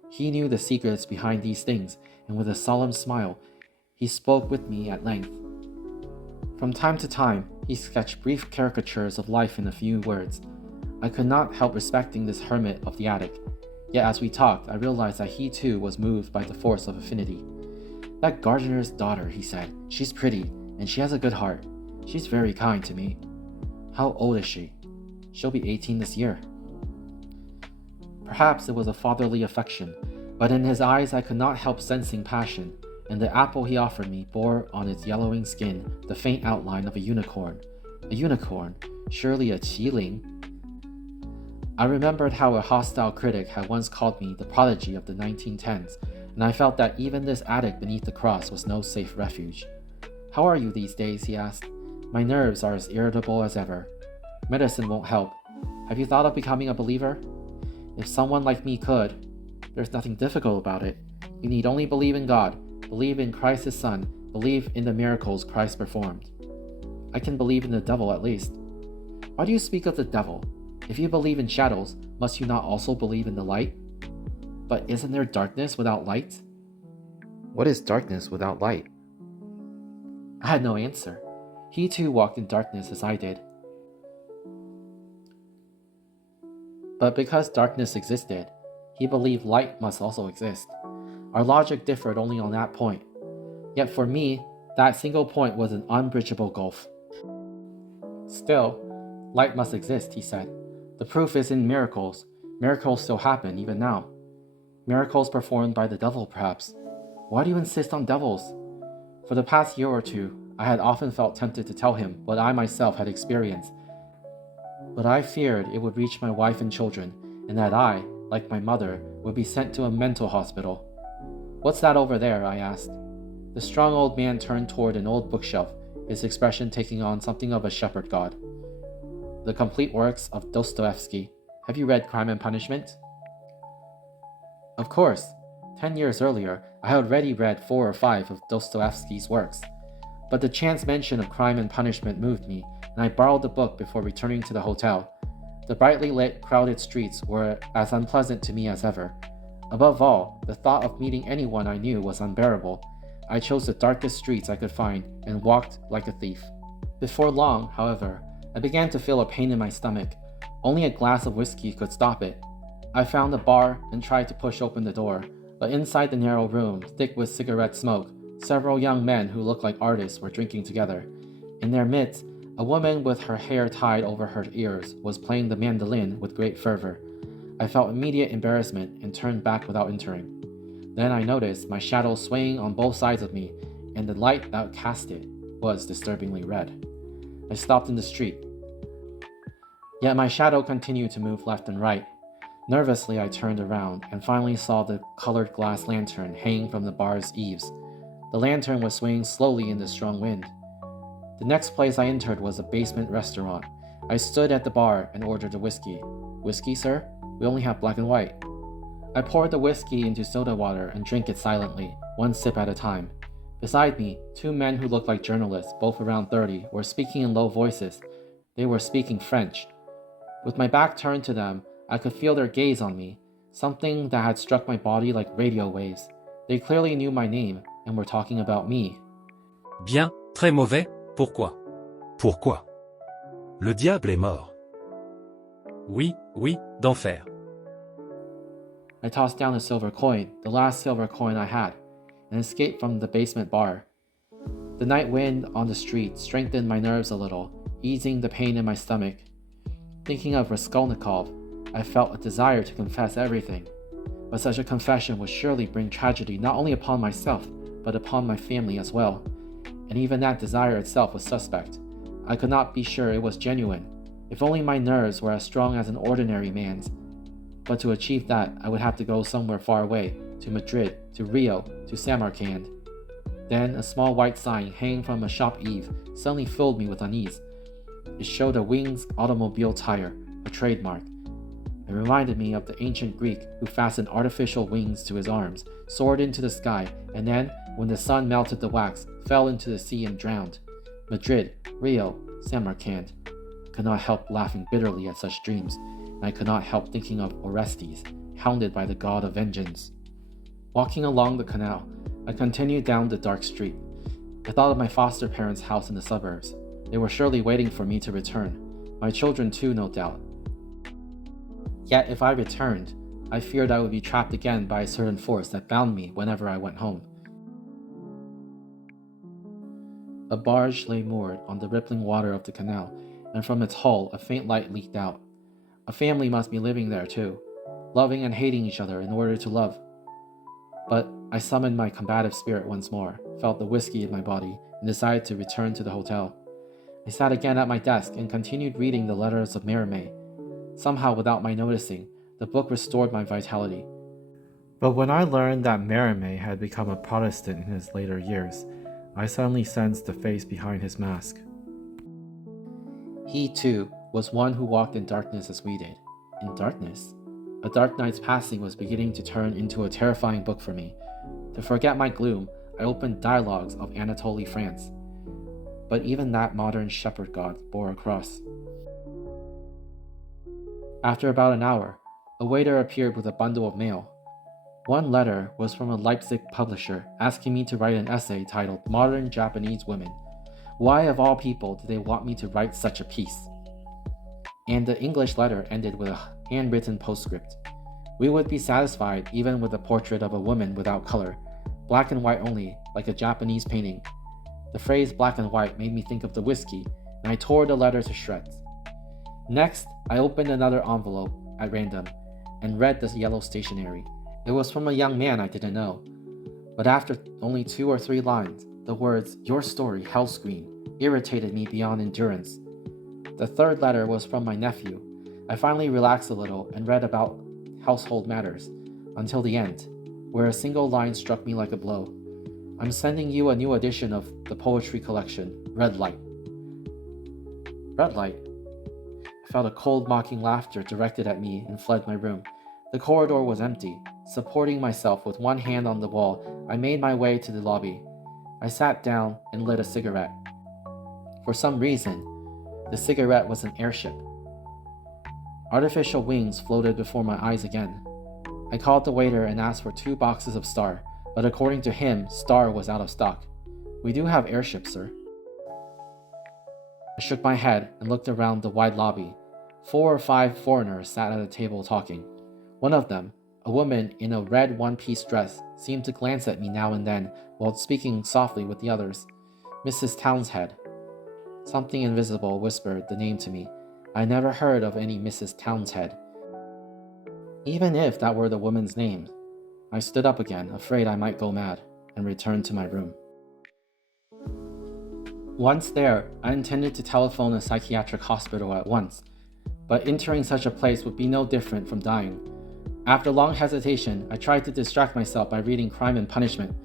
He knew the secrets behind these things, and with a solemn smile, he spoke with me at length. From time to time, he sketched brief caricatures of life in a few words. I could not help respecting this hermit of the attic. Yet as we talked, I realized that he too was moved by the force of affinity. That gardener's daughter, he said. She's pretty, and she has a good heart. She's very kind to me. How old is she? She'll be 18 this year. Perhaps it was a fatherly affection, but in his eyes I could not help sensing passion, and the apple he offered me bore on its yellowing skin the faint outline of a unicorn. A unicorn? Surely a qilin? I remembered how a hostile critic had once called me the prodigy of the 1910s, and I felt that even this attic beneath the cross was no safe refuge. How are you these days? He asked. My nerves are as irritable as ever. Medicine won't help. Have you thought of becoming a believer? If someone like me could, there's nothing difficult about it. You need only believe in God, believe in Christ his Son, believe in the miracles Christ performed. I can believe in the devil at least. Why do you speak of the devil? If you believe in shadows, must you not also believe in the light? But isn't there darkness without light? What is darkness without light? I had no answer. He too walked in darkness as I did. But because darkness existed, he believed light must also exist. Our logic differed only on that point. Yet for me, that single point was an unbridgeable gulf. Still, light must exist, he said. The proof is in miracles. Miracles still happen, even now. Miracles performed by the devil, perhaps. Why do you insist on devils? For the past year or two, I had often felt tempted to tell him what I myself had experienced. But I feared it would reach my wife and children, and that I, like my mother, would be sent to a mental hospital. What's that over there? I asked. The strong old man turned toward an old bookshelf, his expression taking on something of a shepherd god. The complete works of Dostoevsky. Have you read Crime and Punishment? Of course. 10 years earlier, I had already read 4 or 5 of Dostoevsky's works. But the chance mention of Crime and Punishment moved me, and I borrowed the book before returning to the hotel. The brightly lit, crowded streets were as unpleasant to me as ever. Above all, the thought of meeting anyone I knew was unbearable. I chose the darkest streets I could find and walked like a thief. Before long, however, I began to feel a pain in my stomach. Only a glass of whiskey could stop it. I found a bar and tried to push open the door, but inside the narrow room, thick with cigarette smoke, several young men who looked like artists were drinking together. In their midst, a woman with her hair tied over her ears was playing the mandolin with great fervor. I felt immediate embarrassment and turned back without entering. Then I noticed my shadow swaying on both sides of me, and the light that cast it was disturbingly red. I stopped in the street. Yet my shadow continued to move left and right. Nervously, I turned around and finally saw the colored glass lantern hanging from the bar's eaves. The lantern was swaying slowly in the strong wind. The next place I entered was a basement restaurant. I stood at the bar and ordered a whiskey. Whiskey, sir? We only have black and white. I poured the whiskey into soda water and drank it silently, one sip at a time. Beside me, 2 men who looked like journalists, both around 30, were speaking in low voices. They were speaking French. With my back turned to them, I could feel their gaze on me, something that had struck my body like radio waves. They clearly knew my name and were talking about me. Bien, très mauvais, pourquoi? Pourquoi? Le diable est mort. Oui, oui, d'enfer. I tossed down a silver coin, the last silver coin I had, and escaped from the basement bar. The night wind on the street strengthened my nerves a little, easing the pain in my stomach. Thinking of Raskolnikov, I felt a desire to confess everything. But such a confession would surely bring tragedy not only upon myself, but upon my family as well. And even that desire itself was suspect. I could not be sure it was genuine. If only my nerves were as strong as an ordinary man's. but to achieve that, I would have to go somewhere far away, to Madrid, to Rio, to Samarkand. Then a small white sign hanging from a shop eave suddenly filled me with unease. It showed a Wings automobile tire, a trademark. It reminded me of the ancient Greek who fastened artificial wings to his arms, soared into the sky, and then, when the sun melted the wax, fell into the sea and drowned. Madrid, Rio, Samarkand. I could not help laughing bitterly at such dreams, and I could not help thinking of Orestes, hounded by the god of vengeance. Walking along the canal, I continued down the dark street. I thought of my foster parents' house in the suburbs. They were surely waiting for me to return. My children too, no doubt. Yet if I returned, I feared I would be trapped again by a certain force that bound me whenever I went home. A barge lay moored on the rippling water of the canal, and from its hull a faint light leaked out. A family must be living there too, loving and hating each other in order to love. But I summoned my combative spirit once more, felt the whiskey in my body, and decided to return to the hotel. I sat again at my desk and continued reading the letters of Merimée. Somehow, without my noticing, the book restored my vitality. But when I learned that Merimée had become a Protestant in his later years, I suddenly sensed the face behind his mask. He, too, was one who walked in darkness as we did. In darkness? A Dark Night's Passing was beginning to turn into a terrifying book for me. To forget my gloom, I opened Dialogues of Anatoly France. But even that modern shepherd god bore a cross. After about an hour, a waiter appeared with a bundle of mail. One letter was from a Leipzig publisher asking me to write an essay titled Modern Japanese Women. Why of all people did they want me to write such a piece? And the English letter ended with a handwritten postscript. We would be satisfied even with a portrait of a woman without color, black and white only, like a Japanese painting. The phrase black and white made me think of the whiskey, and I tore the letter to shreds. Next, I opened another envelope at random and read the yellow stationery. It was from a young man I didn't know. But after only 2 or 3 lines, the words, "Your story, Hellscream," irritated me beyond endurance. The third letter was from my nephew. I finally relaxed a little and read about household matters, until the end, where a single line struck me like a blow. "I'm sending you a new edition of the poetry collection, Red Light." Red Light? I felt a cold, mocking laughter directed at me and fled my room. The corridor was empty. Supporting myself with one hand on the wall, I made my way to the lobby. I sat down and lit a cigarette. For some reason, the cigarette was an airship. Artificial wings floated before my eyes again. I called the waiter and asked for 2 boxes of Star, but according to him, Star was out of stock. "We do have airships, sir." I shook my head and looked around the wide lobby. 4 or 5 foreigners sat at a table talking. One of them, a woman in a red one-piece dress, seemed to glance at me now and then while speaking softly with the others. Mrs. Townshead. Something invisible whispered the name to me. I never heard of any Mrs. Townshead. Even if that were the woman's name. I stood up again, afraid I might go mad, and returned to my room. Once there, I intended to telephone a psychiatric hospital at once, but entering such a place would be no different from dying. After long hesitation, I tried to distract myself by reading Crime and Punishment,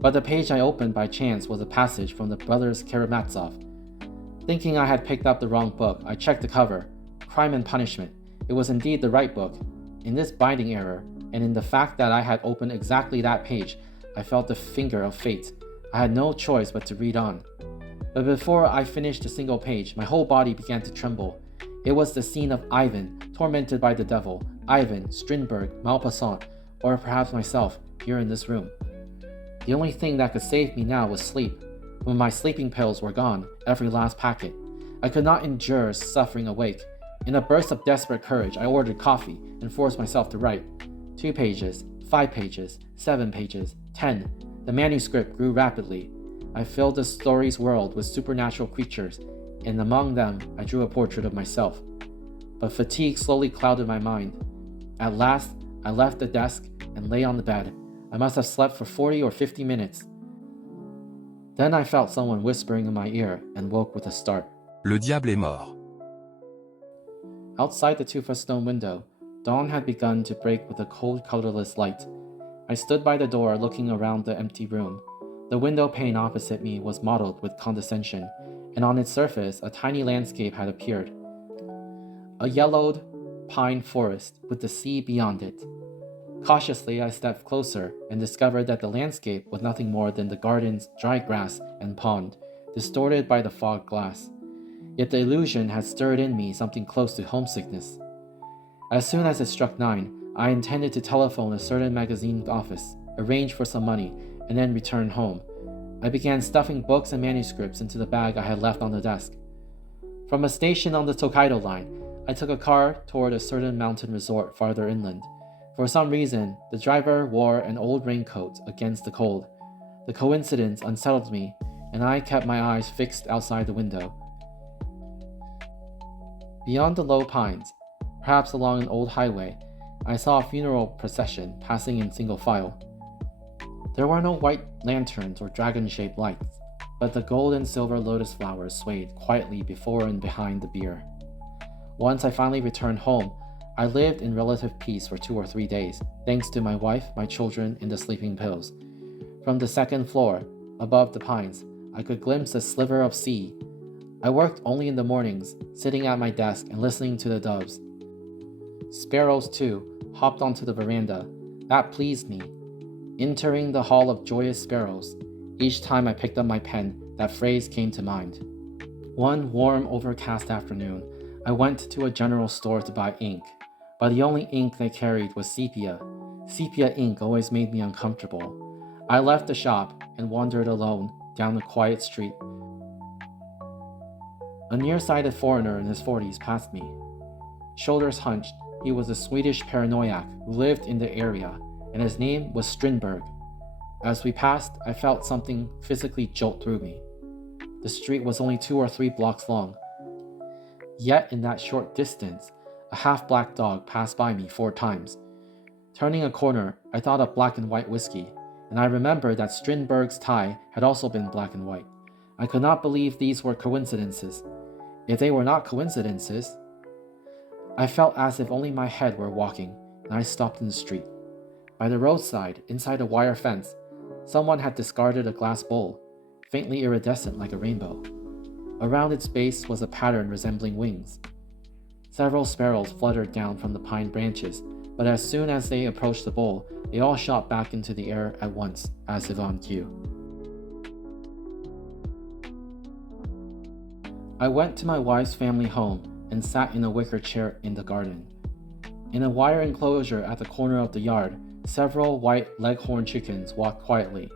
but the page I opened by chance was a passage from the Brothers Karamazov. Thinking I had picked up the wrong book, I checked the cover. Crime and Punishment. It was indeed the right book. In this binding error, and in the fact that I had opened exactly that page, I felt the finger of fate. I had no choice but to read on. But before I finished a single page, my whole body began to tremble. It was the scene of Ivan, tormented by the devil. Ivan, Strindberg, Maupassant, or perhaps myself, here in this room. The only thing that could save me now was sleep. When my sleeping pills were gone, every last packet, I could not endure suffering awake. In a burst of desperate courage, I ordered coffee and forced myself to write. 2 pages, 5 pages, 7 pages, 10. The manuscript grew rapidly. I filled the story's world with supernatural creatures, and among them I drew a portrait of myself. But fatigue slowly clouded my mind. At last, I left the desk and lay on the bed. I must have slept for 40 or 50 minutes. Then I felt someone whispering in my ear and woke with a start. Le diable est mort. Outside the 2-foot stone window, Dawn had begun to break with a cold, colorless light. I stood by the door looking around the empty room. The window pane opposite me was mottled with condensation, and on its surface a tiny landscape had appeared. A yellowed pine forest with the sea beyond it. Cautiously, I stepped closer and discovered that the landscape was nothing more than the garden's dry grass and pond, distorted by the fog glass. Yet the illusion had stirred in me something close to homesickness. As soon as it struck 9, I intended to telephone a certain magazine office, arrange for some money, and then return home. I began stuffing books and manuscripts into the bag I had left on the desk. From a station on the Tokaido line, I took a car toward a certain mountain resort farther inland. For some reason, the driver wore an old raincoat against the cold. The coincidence unsettled me, and I kept my eyes fixed outside the window. Beyond the low pines, perhaps along an old highway, I saw a funeral procession passing in single file. There were no white lanterns or dragon-shaped lights, but the gold and silver lotus flowers swayed quietly before and behind the bier. Once I finally returned home, I lived in relative peace for 2 or 3 days, thanks to my wife, my children, and the sleeping pills. From the second floor, above the pines, I could glimpse a sliver of sea. I worked only in the mornings, sitting at my desk and listening to the doves. Sparrows, too, hopped onto the veranda. That pleased me. Entering the hall of joyous sparrows, each time I picked up my pen, that phrase came to mind. One warm, overcast afternoon, I went to a general store to buy ink, but the only ink they carried was sepia. Sepia ink always made me uncomfortable. I left the shop and wandered alone down a quiet street. A nearsighted foreigner in his 40s passed me. Shoulders hunched, he was a Swedish paranoiac who lived in the area, and his name was Strindberg. As we passed, I felt something physically jolt through me. The street was only 2 or 3 blocks long. Yet in that short distance, a half-black dog passed by me 4 times. Turning a corner, I thought of black and white whiskey, and I remembered that Strindberg's tie had also been black and white. I could not believe these were coincidences. If they were not coincidences, I felt as if only my head were walking, and I stopped in the street. By the roadside, inside a wire fence, someone had discarded a glass bowl, faintly iridescent like a rainbow. Around its base was a pattern resembling wings. Several sparrows fluttered down from the pine branches, but as soon as they approached the bowl, they all shot back into the air at once, as if on cue. I went to my wife's family home and sat in a wicker chair in the garden. In a wire enclosure at the corner of the yard, several white leghorn chickens walked quietly.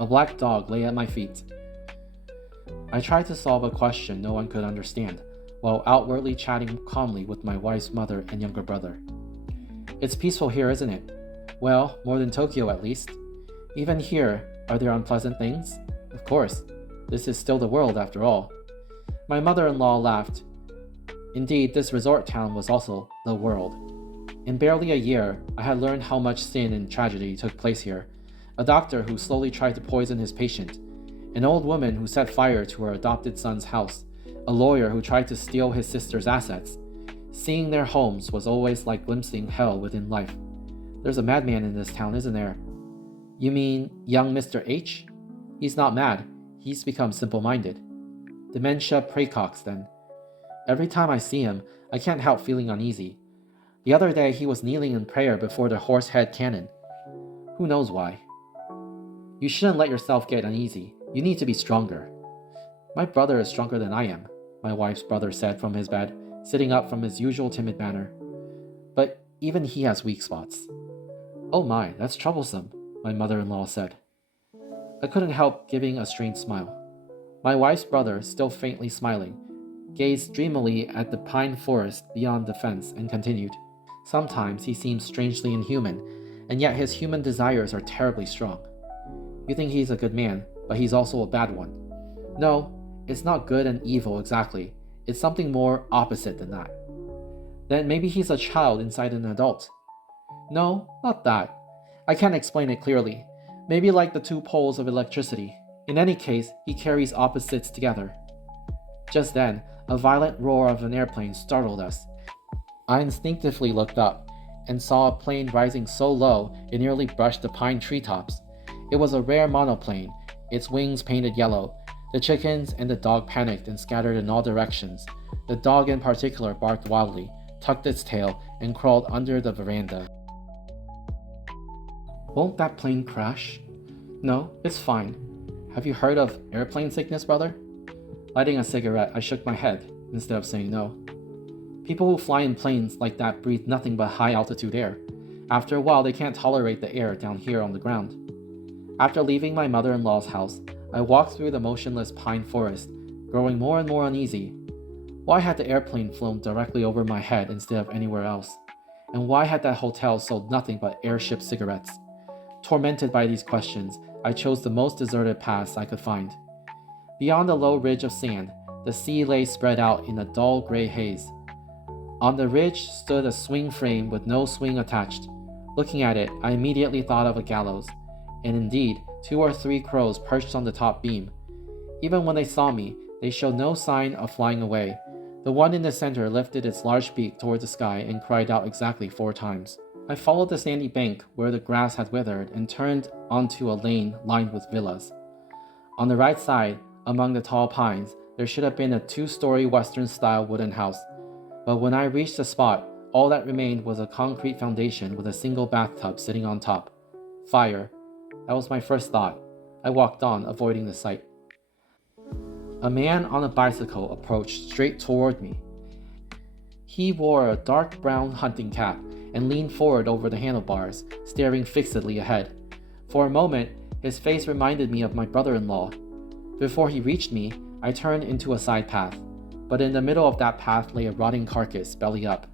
A black dog lay at my feet. I tried to solve a question no one could understand, while outwardly chatting calmly with my wife's mother and younger brother. It's peaceful here, isn't it? Well, more than Tokyo at least. Even here, are there unpleasant things? Of course. This is still the world after all. My mother-in-law laughed. Indeed, this resort town was also the world. In barely a year, I had learned how much sin and tragedy took place here. A doctor who slowly tried to poison his patient, an old woman who set fire to her adopted son's house, a lawyer who tried to steal his sister's assets. Seeing their homes was always like glimpsing hell within life. There's a madman in this town, isn't there? You mean young Mr. H? He's not mad. He's become simple-minded. Dementia praecox, then. Every time I see him, I can't help feeling uneasy. The other day he was kneeling in prayer before the horsehead cannon. Who knows why? You shouldn't let yourself get uneasy. You need to be stronger. My brother is stronger than I am, my wife's brother said from his bed, sitting up from his usual timid manner. But even he has weak spots. Oh my, that's troublesome, my mother-in-law said. I couldn't help giving a strange smile. My wife's brother, still faintly smiling, gazed dreamily at the pine forest beyond the fence and continued. Sometimes he seems strangely inhuman, and yet his human desires are terribly strong. You think he's a good man, but he's also a bad one. No, it's not good and evil exactly. It's something more opposite than that. Then maybe he's a child inside an adult. No, not that. I can't explain it clearly. Maybe like the 2 poles of electricity. In any case, he carries opposites together. Just then, a violent roar of an airplane startled us. I instinctively looked up. and saw a plane rising so low it nearly brushed the pine treetops. It was a rare monoplane, its wings painted yellow. The chickens and the dog panicked and scattered in all directions. The dog in particular barked wildly, tucked its tail, and crawled under the veranda. Won't that plane crash? No, it's fine. Have you heard of airplane sickness, brother? Lighting a cigarette, I shook my head instead of saying no. People who fly in planes like that breathe nothing but high-altitude air. After a while, they can't tolerate the air down here on the ground. After leaving my mother-in-law's house, I walked through the motionless pine forest, growing more and more uneasy. Why had the airplane flown directly over my head instead of anywhere else? And why had that hotel sold nothing but airship cigarettes? Tormented by these questions, I chose the most deserted paths I could find. Beyond a low ridge of sand, the sea lay spread out in a dull gray haze. On the ridge stood a swing frame with no swing attached. Looking at it, I immediately thought of a gallows, and indeed, 2 or 3 crows perched on the top beam. Even when they saw me, they showed no sign of flying away. The one in the center lifted its large beak toward the sky and cried out exactly 4 times. I followed the sandy bank where the grass had withered and turned onto a lane lined with villas. On the right side, among the tall pines, there should have been a 2-story Western-style wooden house. But when I reached the spot, all that remained was a concrete foundation with a single bathtub sitting on top. Fire. That was my first thought. I walked on, avoiding the sight. A man on a bicycle approached straight toward me. He wore a dark brown hunting cap and leaned forward over the handlebars, staring fixedly ahead. For a moment, his face reminded me of my brother-in-law. Before he reached me, I turned into a side path, but in the middle of that path lay a rotting carcass, belly up.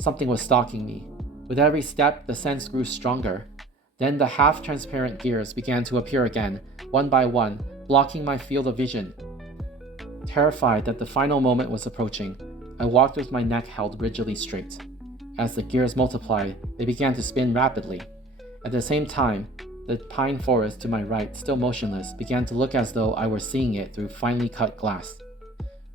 Something was stalking me. With every step, the sense grew stronger. Then the half-transparent gears began to appear again, one by one, blocking my field of vision. Terrified that the final moment was approaching, I walked with my neck held rigidly straight. As the gears multiplied, they began to spin rapidly. At the same time, the pine forest to my right, still motionless, began to look as though I were seeing it through finely cut glass.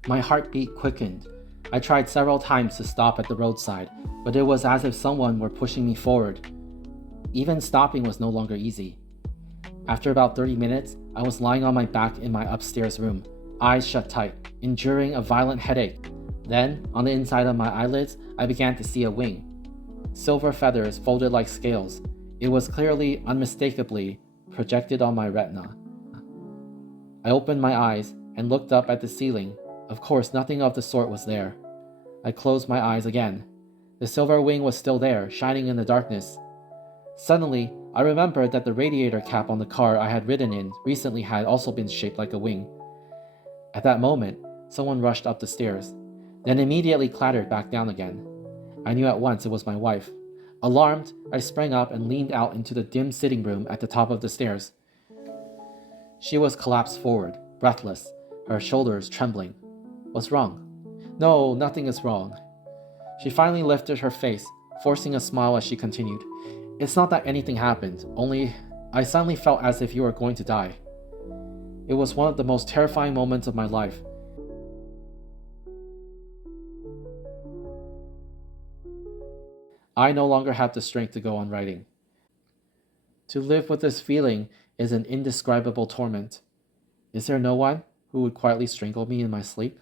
My heartbeat quickened. I tried several times to stop at the roadside, but it was as if someone were pushing me forward. Even stopping was no longer easy. After about 30 minutes, I was lying on my back in my upstairs room, eyes shut tight, enduring a violent headache. Then, on the inside of my eyelids, I began to see a wing. Silver feathers folded like scales. It was clearly, unmistakably, projected on my retina. I opened my eyes and looked up at the ceiling. Of course, nothing of the sort was there. I closed my eyes again. The silver wing was still there, shining in the darkness. Suddenly, I remembered that the radiator cap on the car I had ridden in recently had also been shaped like a wing. At that moment, someone rushed up the stairs, then immediately clattered back down again. I knew at once it was my wife. Alarmed, I sprang up and leaned out into the dim sitting room at the top of the stairs. She was collapsed forward, breathless, her shoulders trembling. What's wrong? No, nothing is wrong. She finally lifted her face, forcing a smile as she continued. It's not that anything happened, only I suddenly felt as if you were going to die. It was one of the most terrifying moments of my life. I no longer have the strength to go on writing. To live with this feeling is an indescribable torment. Is there no one who would quietly strangle me in my sleep?